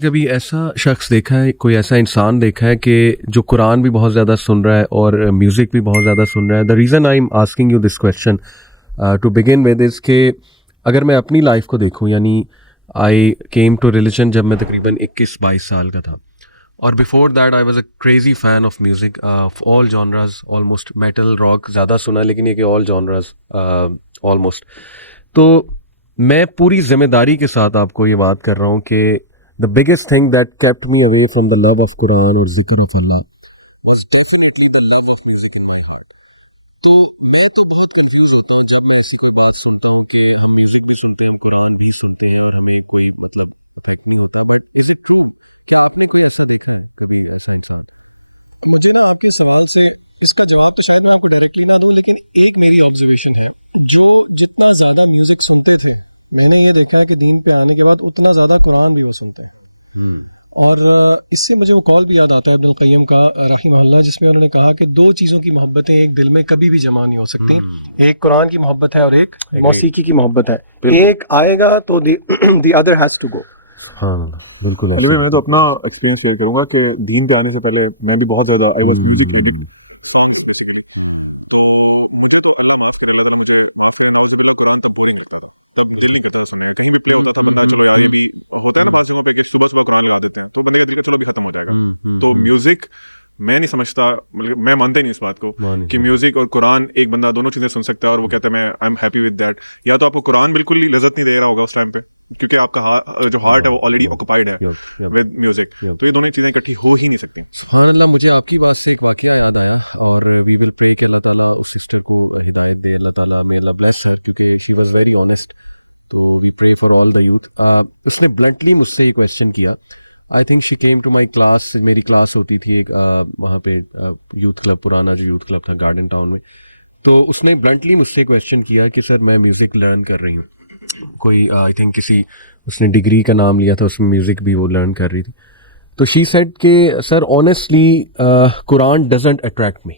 कभी ऐसा शख्स देखा है, कोई ऐसा इंसान देखा है कि जो कुरान भी बहुत ज़्यादा सुन रहा है और म्यूज़िक भी बहुत ज़्यादा सुन रहा है? The reason I am asking you this question to begin with is के अगर मैं अपनी लाइफ को देखूं, यानी आई केम टू रिलीजन जब मैं तकरीबन 21-22 साल का था, और before that I was a crazy fan of music of all genres, almost metal rock ज़्यादा सुना, लेकिन ये कि ऑल जॉनरास ऑलमोस्ट। तो मैं पूरी ज़िम्मेदारी के साथ आपको ये बात कर रहा हूँ कि the biggest thing that kept me away from the love of Quran or zikr of Allah was definitely the love of music in my heart. तो मैं तो बहुत कंफ्यूज होता हूँ जब मैं ऐसी कोई बात सुनता हूँ कि हम म्यूज़िक भी सुनते हैं, हम कुरान भी सुनते हैं और हमें कोई मतलब इफेक्ट नहीं होता। But is it true? क्या आपने कोई ऐसा देखा है कभी, ऐसा इंसान? मुझे ना आपके सवाल से इसका जवाब तो शायद मैं आपको डायरेक्टली ना दूं, लेकिन एक मेरी ऑब्जर्वेशन है, जो जितना ज़्यादा म्यूज़िक सुनते थे, मैंने ये देखा है कि दीन पे आने के बाद उतना ज़्यादा कुरान भी वो सुनते हैं। और इससे मुझे वो कॉल भी याद आता है इब्नुल क़य्यिम का रहिमहुल्लाह, जिसमें उन्होंने कहा कि दो चीज़ों की मोहब्बतें एक दिल में कभी भी जमा नहीं हो सकती। एक कुरान की मोहब्बत है और एक मौसीकी की मोहब्बत है। एक आएगा तो the other has to go. सुभान अल्लाह, बिल्कुल। अली भाई, मैं तो अपना एक्सपीरियंस शेयर करूंगा कि दीन पे आने से पहले मैं भी बहुत ज़्यादा I was music addict, songs basically. तो मुझे तो अल्लाह माफ़ करे, अल्लाह ताला मुझे माफ़ करे, नाउज़ुबिल्लाह, कुरान तब बोरिंग लगता था, तब दिल नहीं करता था सुनने का। कहीं भी प्ले होता था बंदा, चलो यार ये भी होता है ना बात जगहों पे कि सुबह सुबह कुरान लगा देते हैं, तो बंदे का दिल का चलो भी खत्म हो जाएगा। तो म्यूजिक मैं नहीं समझता, मतलब मैं मानता ही नहीं इस बात को कि म्यूजिक और कुरान एक बंदा दोनों चीज़ें सुन सकता है और वो कहता है मैं I am happy with that. या तो आपको कुरान बिल्कुल ही लज़्ज़त नहीं दे रहा होगा उस टाइम पे, क्योंकि आपका जो हार्ट है वो ऑलरेडी ऑक्युपाइड है विद म्यूजिक, तो ये दोनों चीज़ें इकट्ठी हो ही नहीं सकती। सुभान अल्लाह, मुझे आपकी बात से एक वाक़या याद आया, और वी विल प्रे कि अल्लाह ताला उस सिस्टर को हिदायत दे, अल्लाह ताला मे अल्लाह ब्लेस हर, क्योंकि शी वाज़ वेरी ऑनेस्ट। तो we pray for all the youth. उसने ब्लंटली मुझसे ये क्वेश्चन किया। I think she came to my class, मेरी क्लास होती थी एक वहाँ पे यूथ क्लब, पुराना जो यूथ क्लब था गार्डन टाउन में। तो उसने ब्लंटली मुझसे क्वेश्चन किया कि सर मैं म्यूज़िक लर्न कर रही हूँ, कोई आई थिंक किसी उसने डिग्री का नाम लिया था, उसमें म्यूज़िक भी वो लर्न कर रही थी। तो शी सेड कि sir honestly Quran doesn't attract me.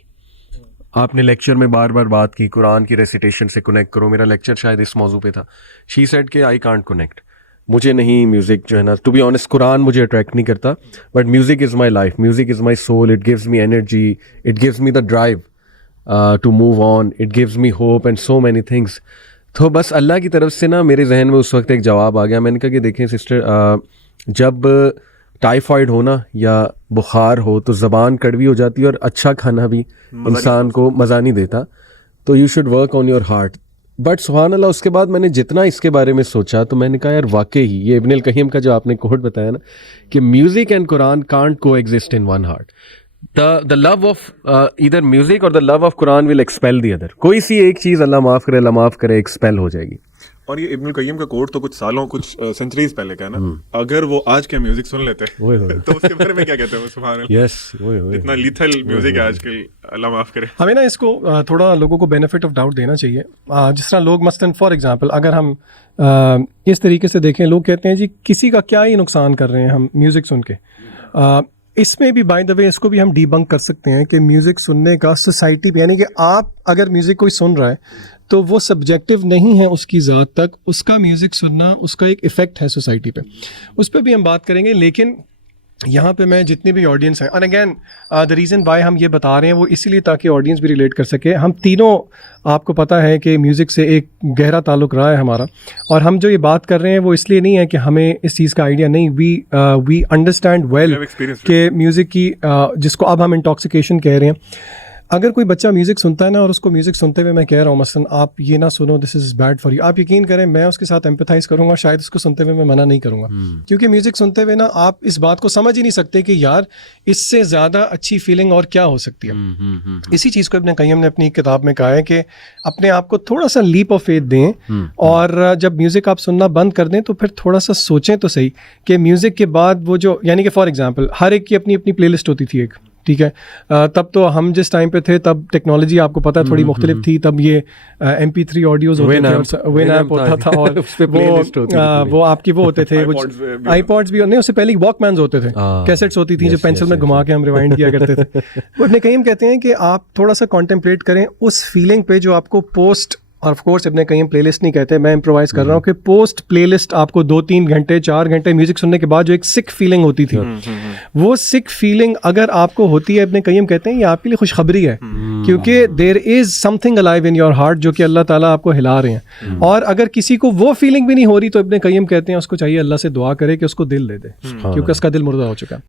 आपने लेक्चर में बार बार बात की कुरान की रेसिटेशन से कनेक्ट करो, मेरा लेक्चर शायद इस मौजू पे था। शी सेड कि आई कांट कनेक्ट, मुझे नहीं म्यूज़िक जो है ना, टू बी ऑनेस्ट कुरान मुझे अट्रैक्ट नहीं करता, but music is my life, music is my soul, it gives me energy, it gives me the drive to move on, it gives me hope and so many things. तो बस अल्लाह की तरफ से ना मेरे जहन में उस वक्त एक जवाब आ गया। मैंने कहा कि देखें सिस्टर, जब टाइफाइड हो ना या बुखार हो तो ज़बान कड़वी हो जाती है, और अच्छा खाना भी इंसान को मज़ा नहीं देता, तो you should work on your heart. But सुभान अल्लाह, उसके बाद मैंने जितना इसके बारे में सोचा तो मैंने कहा यार वाकई ही ये इब्नुल क़य्यिम का जो आपने कोट बताया ना कि म्यूज़िक एंड कुरान कांट को exist in one heart, the love of either music or the love of Quran will expel the other। कोई सी एक चीज़ अल्लाह माफ़ करे एक्सपेल हो जाएगी। और ये इब्नुल क़य्यिम का कोट तो कुछ सालों, कुछ सेंचुरीज पहले का है ना। अगर वो आज के म्यूजिक सुन लेते तो उसके बारे में क्या कहते हैं? सुभान अल्लाह, यस, इतना लीथल म्यूजिक है आजकल, अल्लाह माफ़ करे। हमें ना इसको थोड़ा लोगों को बेनिफिट ऑफ डाउट देना चाहिए। जिस तरह लोग मसलन फॉर एग्जांपल अगर हम इस तरीके से देखें, लोग कहते हैं जी किसी का क्या ही नुकसान कर रहे हैं हम म्यूज़िक सुन के। इसमें भी बाय द वे इसको भी हम डीबंक कर सकते हैं कि म्यूज़िक सुनने का सोसाइटी पे, यानी कि आप अगर म्यूज़िक कोई सुन रहा है तो वो सब्जेक्टिव नहीं है उसकी ज़ात तक, उसका म्यूज़िक सुनना उसका एक इफ़ेक्ट है सोसाइटी पे, उस पर भी हम बात करेंगे। लेकिन यहाँ पे मैं जितने भी ऑडियंस हैं, और अगेन द रीज़न वाई हम ये बता रहे हैं वो इसीलिए ताकि ऑडियंस भी रिलेट कर सके। हम तीनों, आपको पता है कि म्यूज़िक से एक गहरा ताल्लुक़ रहा है हमारा, और हम जो ये बात कर रहे हैं वो इसलिए नहीं है कि हमें इस चीज़ का आइडिया नहीं, वी अंडरस्टैंड वेल कि म्यूज़िक की जिसको अब हम इंटॉक्सिकेशन कह रहे हैं। अगर कोई बच्चा म्यूज़िक सुनता है ना, और उसको म्यूज़िक सुनते हुए मैं कह रहा हूँ मसलन आप ये ना सुनो, this is bad for you, आप यकीन करें मैं उसके साथ एम्पैथाइज़ करूँगा, शायद उसको सुनते हुए मैं मना नहीं करूँगा। क्योंकि म्यूज़िक सुनते हुए ना आप इस बात को समझ ही नहीं सकते कि यार इससे ज़्यादा अच्छी फीलिंग और क्या हो सकती है। इसी चीज़ को इब्न क़य्यिम ने अपनी किताब में कहा है कि अपने आप को थोड़ा सा लीप ऑफ फेथ दें, और जब म्यूज़िक आप सुनना बंद कर दें तो फिर थोड़ा सा सोचें तो सही कि म्यूज़िक के बाद वो जो, यानी कि फॉर एग्जाम्पल हर एक की अपनी अपनी प्ले लिस्ट होती थी एक, ठीक है। तब तो हम जिस टाइम पे थे तब टेक्नोलॉजी आपको पता है थोड़ी मुख्तलिफ थी, तब ये MP3 ऑडियोज होते थे, विनएप होता था, और वो आपकी वो होते थे आईपॉड्स भी नहीं, उससे पहले वॉकमैन्स होते थे, कैसेट्स होती थी जो पेंसिल में घुमा के हम रिवाइंड किया करते थे। वो इब्न क़य्यिम कहते हैं कि आप थोड़ा सा कॉन्टेम्पलेट करें उस फीलिंग पे जो आपको पोस्ट और ऑफ कोर्स इब्ने कय्यम प्लेलिस्ट नहीं कहते, मैं इम्प्रोवाइज कर रहा हूँ कि पोस्ट प्लेलिस्ट आपको 2-3 घंटे 4 घंटे म्यूजिक सुनने के बाद जो एक सिक फीलिंग होती थी, वो सिक फीलिंग अगर आपको होती है, इब्ने कय्यम कहते हैं ये आपके लिए खुशखबरी है, क्योंकि there is something alive in your heart जो कि अल्लाह ताला आपको हिला रहे हैं। और अगर किसी को वो फीलिंग भी नहीं हो रही तो इब्ने कय्यम कहते हैं उसको चाहिए अल्लाह से दुआ करे कि उसको दिल दे दे, क्योंकि उसका दिल मुर्दा हो चुका है।